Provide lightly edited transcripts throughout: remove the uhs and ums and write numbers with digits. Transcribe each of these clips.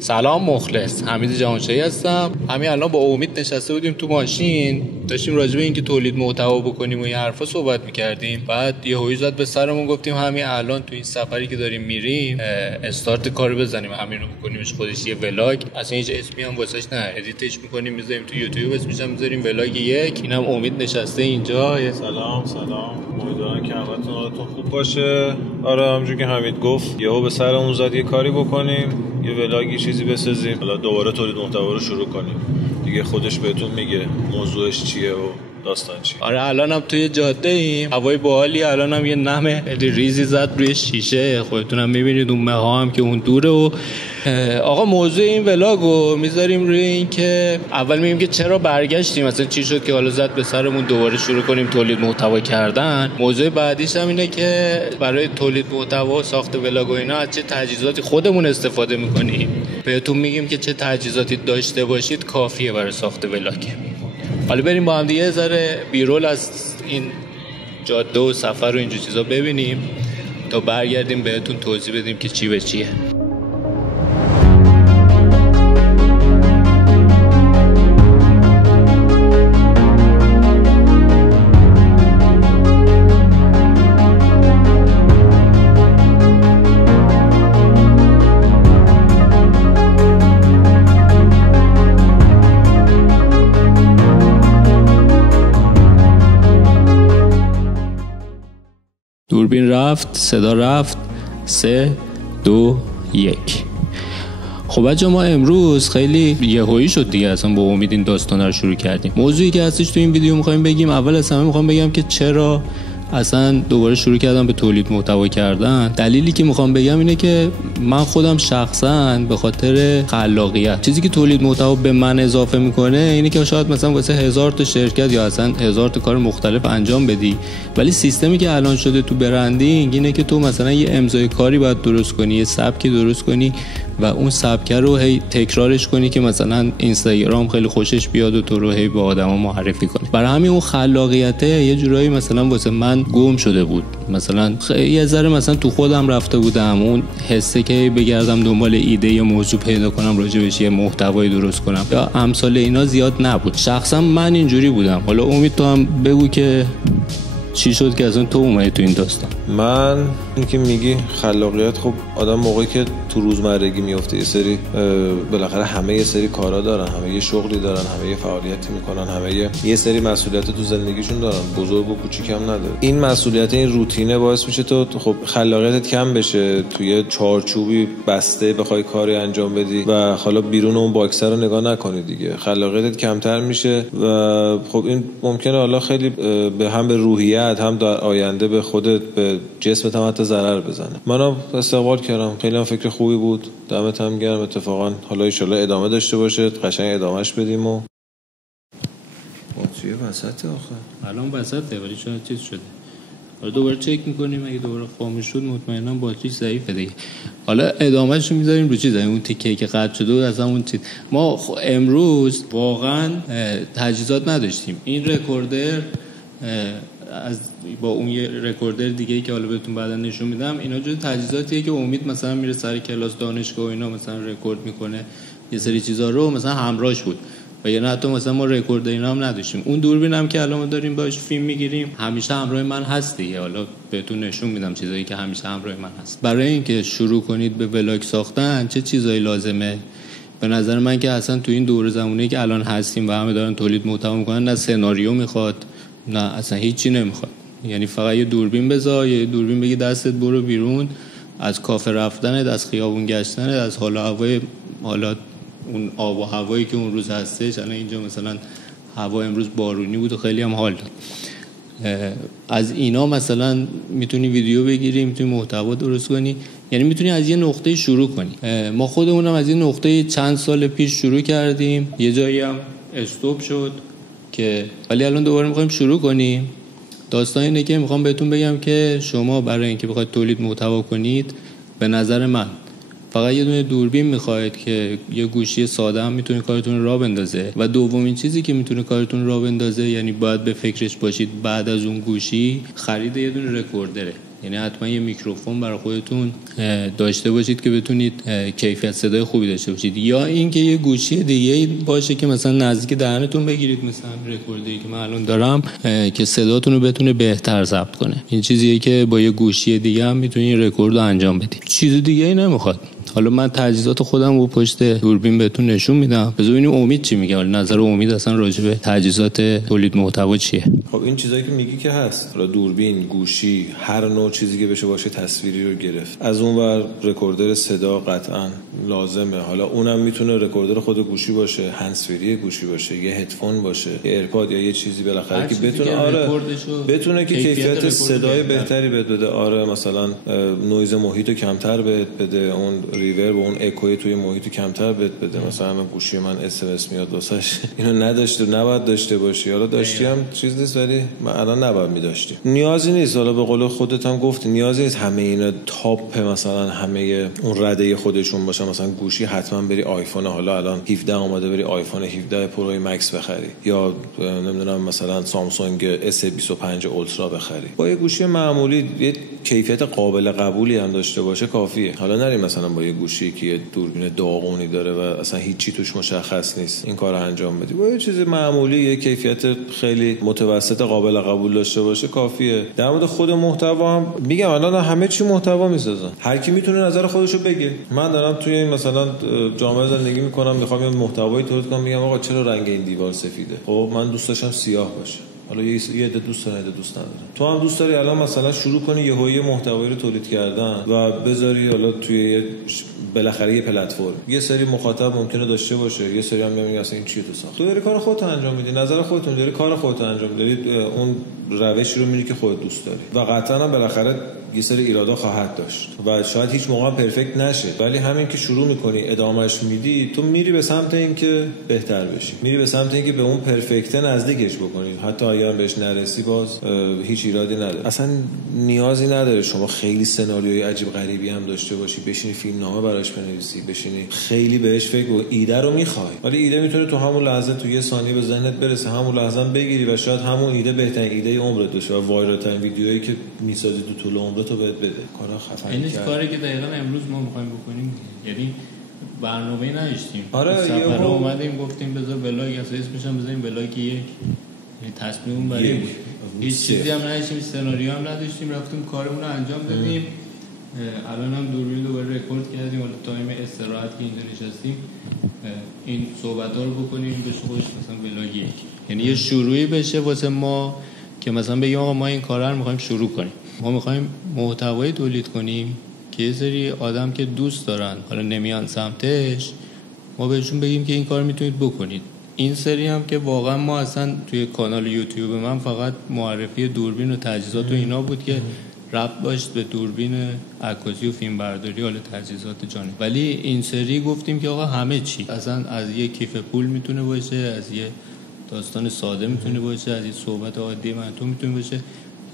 سلام مخلص، حمید جهانشاهی هستم. همین الان با امید نشسته بودیم تو ماشین، داشتیم راجع به اینکه تولید محتوا بکنیم و این حرفا صحبت می‌کردیم. بعد یهویی زد به سرمون، گفتیم همین الان تو این سفری که داریم میریم استارت کارو بزنیم، همین رو بکنیمش خودش یه ولاگ. اصلا هیچ اسمی هم واسش نه، ادیتش می‌کنیم می‌ذاریم تو یوتیوب، اسمش هم می‌ذاریم ولاگ 1. اینم امید نشسته اینجا. سلام، امیدوارم که حالتون خوب باشه. آره همونجوری که حمید گفت، یهو به سرمون زد یه کاری بکنیم، یه ولاگی چیزی بسازیم، حالا دوباره تولید محتوا رو شروع کنیم. دیگه خودش بهتون میگه موضوعش چیه و داستان چیه. آره الانم توی جاده ایم، هوای باحالی. الانم یه نم ریزی زد روی شیشه، خودتونم میبینید اون مها هم که اون دوره. و آقا موضوع این ولاگو میذاریم روی این که اول میگیم که چرا برگشتیم، مثلا چی شد که حالا زد به سرمون دوباره شروع کنیم تولید محتوا کردن. موضوع بعدیش هم اینه که برای تولید محتوا و ساخت ولاگ و اینا از چه تجهیزاتی خودمون استفاده میکنیم. بهتون میگیم که چه تجهیزاتی داشته باشید کافیه برای ساخت ولاگ. حالا بریم با هم دیگه یه ذره بیرول از این جاده و سفر و اینجور چیزا ببینیم تا برگردیم بهتون توضیح بدیم که چی به چیه. دوربین رفت، صدا رفت. 3 2 1. خب بچه‌ها ما امروز خیلی یهویی شد دیگه اصلا با امید این داستان رو شروع کردیم. موضوعی که هستش تو این ویدیو می‌خوایم بگیم، اول از همه می‌خوام بگم که چرا اصلا دوباره شروع کردم به تولید محتوا کردن. دلیلی که میخوام بگم اینه که من خودم شخصا به خاطر خلاقیت، چیزی که تولید محتوا به من اضافه میکنه اینه که شاید مثلا واسه 1000 تا شرکت یا اصلا 1000 تا کار مختلف انجام بدی، ولی سیستمی که الان شده تو برندینگ اینه که تو مثلا یه امضای کاری باید درست کنی، یه سبکی درست کنی و اون سبک رو هی تکرارش کنی که مثلا اینستاگرام خیلی خوشش بیاد و تو رو هی به آدما معرفی کنی. برای همین اون خلاقیته یه جورایی مثلا واسه من گم شده بود. مثلا یه ذره مثلا تو خودم رفته بودم، اون حسه که بگردم دنبال ایده یا موضوع پیدا کنم راجع بهش یه محتوایی درست کنم یا امثال اینا زیاد نبود. شخصا من اینجوری بودم. حالا امید تو هم بگو که چی شد که اصلا تو اومدی تو این داستان. من این که میگی خلاقیت، خب آدم موقعی که تو روزمرگی میفته یه سری بالاخره همه یه سری کارا دارن، همه یه شغلی دارن، همه یه فعالیتی میکنن، همه یه سری مسئولیت تو زندگیشون دارن، بزرگ و کوچیک هم نداره. این مسئولیت، این روتینه باعث میشه تو خب خلاقیتت کم بشه، توی چارچوبی بسته بخوای کاری انجام بدی و حالا بیرون اون باکس رو نگاه نکنی دیگه، خلاقیتت کمتر میشه و خب این ممکنه حالا خیلی به هم به روحیه هم در آینده به خودت به جسمت هم حتی ضرر بزنه. منم استقبال کردم، خیلی هم فکر خوبی بود، دمت هم گرم. اتفاقا حالا ان شاءالله ادامه داشته باشه، قشنگ ادامهش بدیم. و چیه وسطه آخه الان وسطه ولی شاید چیز شده. حالا دوباره چک میکنیم، اگه دوباره خاموش شد مطمئنا باتریش ضعیفه دیگه. حالا ادامهش رو میذاریم رو چیز، اون تیکه که قطع شده بود از اون چیز. ما امروز واقعا تجهیزات نداشتیم. این رکوردر از با اون یه رکوردر دیگه که حالا بهتون بعدا نشون میدم، اینا جز تجهیزاتیه که امید مثلا میره سر کلاس دانشگاه و اینا مثلا رکورد میکنه یه سری چیزا رو مثلا همراهش بود و یا نه حتی مثلا ما رکورد اینا هم نداشتیم. اون دوربین هم که الان ما داریم باش فیلم میگیریم همیشه همراه من هست دیگه. حالا بهتون نشون میدم چیزایی که همیشه همراه من هست. برای اینکه شروع کنید به ولاگ ساختن چه چیزایی لازمه؟ به نظر من که اصلا تو این دور زمانی که الان هستیم و همه دارن تولید محتوا میکنن، نه سناریو میخواد نه اصلا هیچی نمیخواد. یعنی فقط یه دوربین بذار، یه دوربین بگی دستت برو بیرون، از کافه رفتنت، از خیابون گشتنت، از حالا اون آب و هوایی که اون روز هستش. الان اینجا مثلا هوا امروز بارونی بود و خیلی هم حال داد. از اینا مثلا میتونی ویدیو بگیری، میتونی محتوا درست کنی، یعنی میتونی از یه نقطه شروع کنی. ما خودمونم از این نقطه چند سال پیش شروع کردیم، یه جایی هم استوب شد که ولی الان دوباره میخوایم شروع کنیم. داستان اینه که میخوام بهتون بگم که شما برای اینکه بخواید تولید محتوا کنید، به نظر من فقط یه دونه دوربین میخواید که یه گوشی ساده هم میتونه کارتون را بندازه و دومین چیزی که میتونه کارتون را بندازه، یعنی باید به فکرش باشید بعد از اون گوشی خرید یه دونه رکوردره. یعنی حتما یه میکروفون برای خودتون داشته باشید که بتونید کیفیت صدای خوبی داشته باشید، یا اینکه یه گوشی دیگه باشه که مثلا نزدیک دهنتون بگیرید، مثلا رکوردری که من الان دارم که صداتون رو بتونه بهتر ضبط کنه. این چیزیه که با یه گوشی دیگه هم میتونید رکورد رو انجام بدید. چیز دیگه ای نمیخواد. حالا من تجهیزات خودم رو پشت دوربین بهتون نشون میدم، بذار ببینیم امید چی میگه. حالا نظر امید اصلا راجع به تجهیزات تولید محتوا چیه؟ خب این چیزایی که میگی که هست، حالا دوربین، گوشی، هر نوع چیزی که بشه باشه تصویری رو گرفت. از اون ور رکوردر صدا قطعا لازمه. حالا اونم میتونه رکوردر خود گوشی باشه، هندزفری گوشی باشه، یه هدفون باشه، یه ایرپاد یا یه چیزی بالاخره که بتونه بتونه که کیفیت صدای بهتری بده. آره مثلا نویز محیطو کمتر بده، اون ریورب و اون اکوی توی محیط کمتر بده. مثلا من گوشی من اس ام اس میاد واسش، اینو نداشته، نباید داشته باشی. حالا داشتی هم چیز نیست، ولی من الان نباید می‌داشتی. نیازی نیست. حالا به قول خودت هم گفتی نیازی نیست همه اینا تاپ مثلا همه اون رده خودشون باشه. مثلا گوشی حتما بری آیفون، حالا الان 17 اومده، بری آیفون 17 پرو مکس بخری، یا نمیدونم مثلا سامسونگ S25 اولترا بخری. با یه گوشی معمولی یه کیفیت قابل قبولی هم داشته باشه کافیه. حالا نری مثلا با یه گوشی که یه دوربین داغونی داره و اصلا هیچی توش مشخص نیست این کارو انجام بدی. با یه چیز معمولی یه کیفیت خیلی متوسط قابل قبول داشته باشه کافیه. در مورد خود محتوا هم میگم الان همه چی محتوا میسازن، هر کی میتونه نظر خودشو بگه. من دارم توی مثلا جامعه زندگی میکنم، میخوام یه محتوایی تولید کنم، میگم آقا چرا رنگ این دیوار سفیده؟ خب من دوست داشتم سیاه باشه. حالا یه عده دوست داره، دوست نداره. تو هم دوست داری الان مثلا شروع کنی یه محتوایی رو تولید کردن و بذاری حالا توی بالاخره یه پلتفرم. یه سری مخاطب ممکنه داشته باشه، یه سری هم میگن اصلا این چیه تو ساخت. تو داری کار خودت انجام میدی، نظر خودت داری، کار خودت انجام میدی، اون روشی رو میری که خودت دوست داری. و قطعا هم بالاخره یه سری ایرادا خواهد داشت و شاید هیچ موقع پرفکت نشه، ولی همین که شروع میکنی ادامهش میدی، تو میری به سمت اینکه بهتر بشی، میری به سمت اینکه به اون پرفکت نزدیکش بکنی. حتی اگر بهش نرسی باز هیچ ایرادی نداره. اصلا نیازی نداره شما خیلی سناریوی عجیب غریبی هم داشته باشی، بشینی فیلمنامه براش بنویسی، بشینی خیلی بهش فکر کنی. ایده رو میخوای، ولی ایده میتونه تو همون لحظه تو یه ثانیه به ذهنت برسه، همون لحظه بگیری و شاید همون ایده بهترین ایده عمرت باشه و وایرال ترین ویدیویی که میسازی تو طول عمرت رو بده. کارا خفن. این کاری که دقیقاً امروز ما می‌خوایم بکنیم، یعنی برنامه‌ای نداشتیم. آره سفر اومدیم گفتیم بذار ولاگ اسمش هم بذاریم ولاگ یک، تصمیم برای بود. هیچ چیزی هم نداشتیم، سناریو هم نداشتیم، رفتیم کارمون رو انجام دادیم. الان هم دوربین دوباره رکورد کردیم، حالا تایم استراحت که اینجا نشستیم این صحبت‌ها رو بکنیم بشه خوش مثلا ولاگ یک، یعنی یه شروعی بشه واسه ما که مثلا بگیم آقا ما این کارا رو می‌خوایم شروع کنیم. ما می‌خوایم محتوایی تولید کنیم که یه سری آدم که دوست دارن حالا نمیان سمتش، ما بهشون بگیم که این کار میتونید بکنید. این سری هم که واقعا ما اصلا توی کانال یوتیوب من فقط معرفی دوربین و تجهیزات و اینا بود که ربط داشت به دوربین عکاسی و فیلم برداری، حالا تجهیزات جانبی. ولی این سری گفتیم که آقا همه چی، اصلا از یه کیف پول میتونه باشه، از یه داستان ساده میتونه باشه، از یه صحبت عادی من تو میتونه باشه.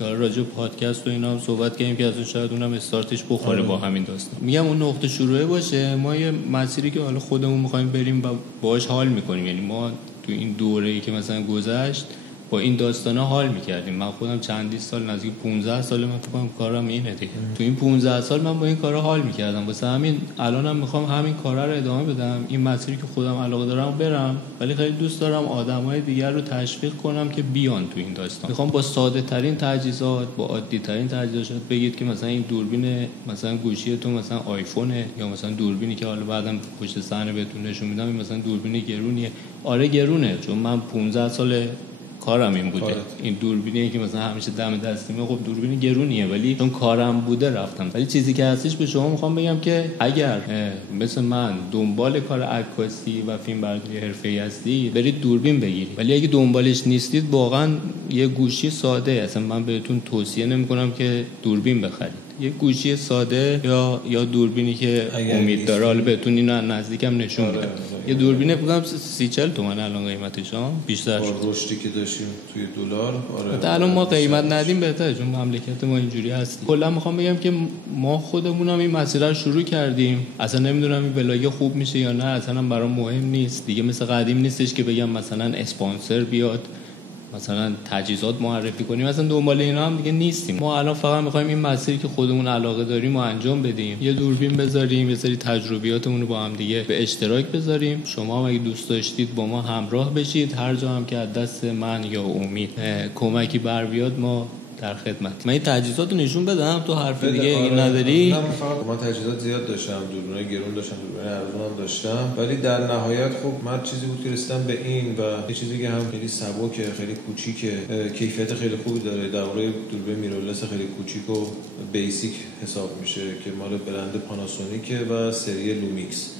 حالا راجع پادکست و اینا هم صحبت کردیم که اصلا شاید اونم استارتش بخوره با همین داستان. میگم اون نقطه شروعه باشه، ما یه مسیری که حالا خودمون می‌خوایم بریم و باهاش حال می‌کنیم. یعنی ما تو این دوره‌ای که مثلا گذشت با این داستانا حال می‌کردیم. من خودم چندی سال، نزدیک 15 سال من فکر کنم کارم اینه دیگه. تو این 15 سال من با این کارا حال می‌کردم. واسه همین الانم می‌خوام همین کارا رو ادامه بدم. این مسیری که خودم علاقه دارم برم، ولی خیلی دوست دارم آدمای دیگر رو تشویق کنم که بیان تو این داستان. می‌خوام با ساده‌ترین تجهیزات، با عادی‌ترین تجهیزات بگید که مثلا این دوربین مثلا گوشی تو مثلا آیفونه، یا مثلا دوربینی که حالا بعدم پشت صحنه بهتون نشون میدم این مثلا دوربین گرونیه. آره گرونه، چون من 15 سال کارم این بوده. این دوربینی که مثلا همیشه دم دستیمه، خب دوربین گرونیه، ولی چون کارم بوده رفتم. ولی چیزی که هستش به شما میخوام بگم که اگر مثل من دنبال کار عکاسی و فیلم برداری حرفه‌ای هستید، برید دوربین بگیرید. ولی اگه دنبالش نیستید، واقعا یه گوشی ساده، اصلا من بهتون توصیه نمیکنم که دوربین بخرید. یه گوشی ساده یا دوربینی که امید داره، حالا بهتون اینو نزدیکم نشون میدم. یه دوربین بگم 30-40 تومن الان قیمتش، بیشتر شد. رشدی که داشتیم توی دلار. آره الان ما قیمت ندیم بهتره، چون مملکت ما اینجوری هست. کلا میخوام بگم که ما خودمونم این مسیر رو شروع کردیم. اصلا نمیدونم این ولاگ خوب میشه یا نه، اصلا برام مهم نیست دیگه. مثل قدیم نیستش که بگم مثلا اسپانسر بیاد مثلا تجهیزات معرفی کنیم، مثلا دنبال اینا هم دیگه نیستیم. ما الان فقط می‌خوایم این مسیری که خودمون علاقه داریم رو انجام بدیم، یه دوربین بذاریم، یه سری تجربیاتمون رو با هم دیگه به اشتراک بذاریم. شما هم اگه دوست داشتید با ما همراه بشید، هر جا هم که از دست من یا امید کمکی بر بیاد ما در خدمت. من این تجهیزات رو نشون بدم، تو حرف دیگه اگه نداری. من تجهیزات زیاد داشتم، دوربین گرون داشتم، دوربین ارزون هم داشتم، ولی در نهایت خب من چیزی بود که رسیدم به این و یه چیزی که هم خیلی سبکه، خیلی کوچیکه، کیفیت خیلی خوبی داره. در واقع دوربین میرورلس خیلی کوچیک و بیسیک حساب میشه که مال برند پاناسونیکه و سری لومیکس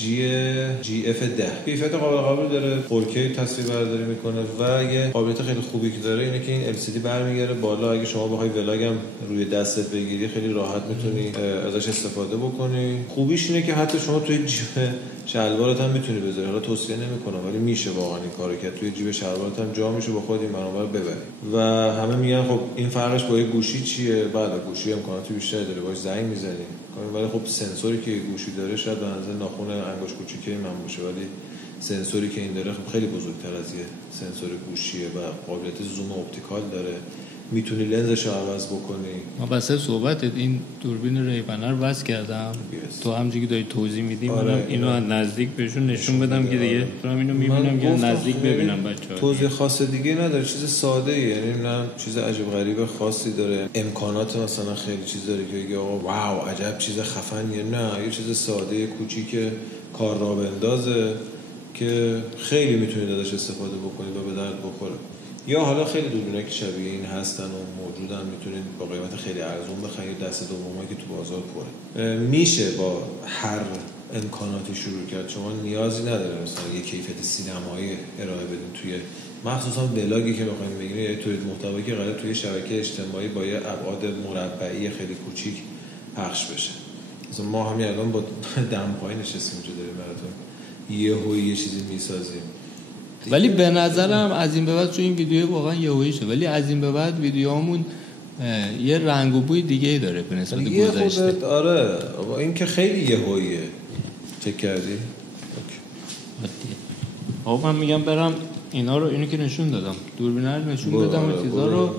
جی اف 10. کیفیت قابل داره، 4K تصویر برداری میکنه و یه قابلیت خیلی خوبی که داره اینه که این LCD برمیگره بالا. اگه شما بخوای ولاگ هم روی دستت بگیری خیلی راحت میتونی ازش استفاده بکنی. خوبیش اینه که حتی شما توی جیب شلوارت هم میتونی بذاری. حالا توصیه نمیکنم ولی میشه واقعا این کارو کرد، توی جیب شلوارت هم جا میشه با خود این منابع ببری. و همه میگن خب این فرقش با یه گوشی چیه؟ بله گوشی امکانات بیشتری داره، باهاش زنگ میزنی، ولی خب سنسوری که گوشی داره شاید به اندازه ناخن انگشت کوچیکه من باشه، ولی سنسوری که این داره خب خیلی بزرگتر از یه سنسور گوشیه و قابلیت زوم اپتیکال داره، میتونی لنزش رو عوض بکنی. ما واسه صحبت این دوربین ریبنر وصل کردم تو همونجوری که داری توضیح میدی. منم اینو از نزدیک بهشون نشون بدم که دیگه من اینو میبینم که نزدیک ببینم بچه‌ها. توضیح خاص دیگه نداره، چیز ساده ای، یعنی نه چیز عجیب غریب خاصی داره، امکانات مثلا خیلی چیز داره که بگی آقا واو عجب چیز خفنیه، نه یه چیز ساده کوچیک کار را بندازه که خیلی میتونید ازش استفاده بکنید و به درد بخوره. یا حالا خیلی دوربینایی که شبیه این هستن و موجودن میتونید با قیمت خیلی ارزون بخرید، دست دومی که تو بازار پره. میشه با هر امکاناتی شروع کرد، شما نیازی نداره مثلا یه کیفیت سینمایی ارائه بدین توی مخصوصا ولاگی که بخواید بگیرید، یعنی تولید محتوایی که قراره توی شبکه اجتماعی با یه ابعاد مربعی خیلی کوچیک پخش بشه. مثلا ما همین الان با دمپایی نشستیم اونجا داریم براتون یه چیزی میسازیم. ولی به نظرم از این به بعد تو این ویدیو واقعا یهویی شد، ولی از این به بعد ویدیوهامون یه رنگ و بوی دیگه داره به نسبت گذشته. آره این که خیلی یهوییه. چک کردی؟ آقا من میگم برم اینو که نشون دادم، دوربین رو نشون دادم و چیزا رو،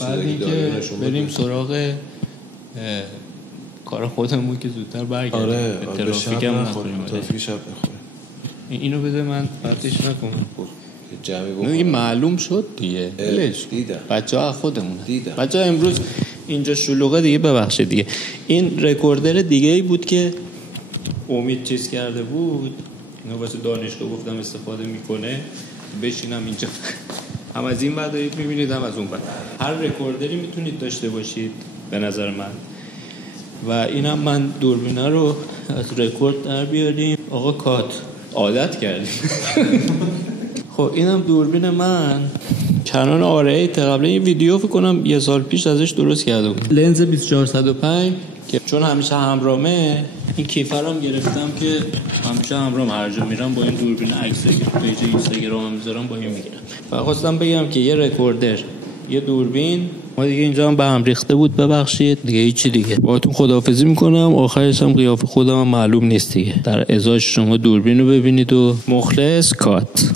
بعد اینکه بریم سراغ کار خودمون که زودتر برگردیم. آره ترافیک هم نخوریم، ترافیک شب نخوریم. اینو بده من پرتش نکنم. جمعی بکنم. این معلوم شد دیگه. دیدم. بچه‌ها خودمونه. بچه‌ها امروز اینجا شلوغه دیگه، ببخشید دیگه. این رکوردر دیگه‌ای بود که امید چیز کرده بود. اینو واسه دانشگاه گفتم استفاده میکنه. بشینم اینجا. هم از این بعد دارید میبینید هم از اون بعد. هر رکوردری میتونید داشته باشید به نظر من. و اینم من دوربینه رو از رکورد در بیاریم. آقا کات عادت کردیم. خب اینم دوربین من، کنون آره قبلا یه ویدیو فکر کنم یه سال پیش ازش درست کردم. لنز 2405 که چون همیشه همراهمه، این کیفرم گرفتم که همیشه همراهم، هر جا میرم با این دوربین عکس پیج اینستاگرام میذارم با این میگیرم. و خواستم بگم که یه رکوردر، یه دوربین، ما دیگه اینجا هم به هم ریخته بود، ببخشید دیگه، هیچی دیگه. باهاتون خداحافظی میکنم. آخرش هم قیافه خودم هم معلوم نیست دیگه. در ازاش شما دوربین رو ببینید و مخلص کات.